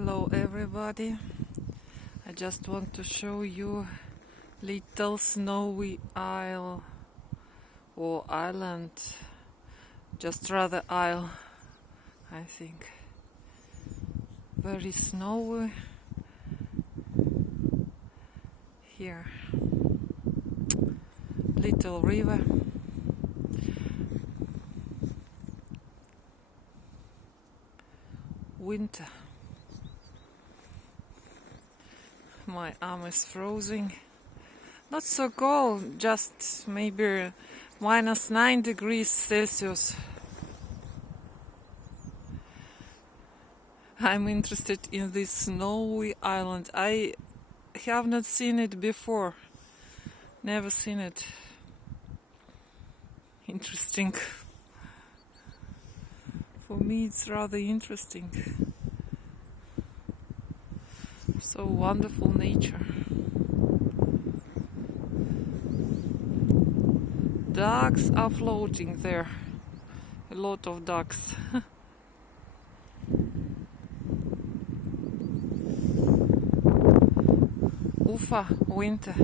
Hello everybody, I just want to show you little snowy isle or island, just rather isle, I think. Very snowy here. Little river. Winter. My arm is frozen. Not so cold, just maybe -9 degrees Celsius. I'm interested in this snowy island. I have not seen it before. Never seen it. Interesting. For me it's rather interesting. So wonderful nature. Ducks are floating there. A lot of ducks. Ufa, winter.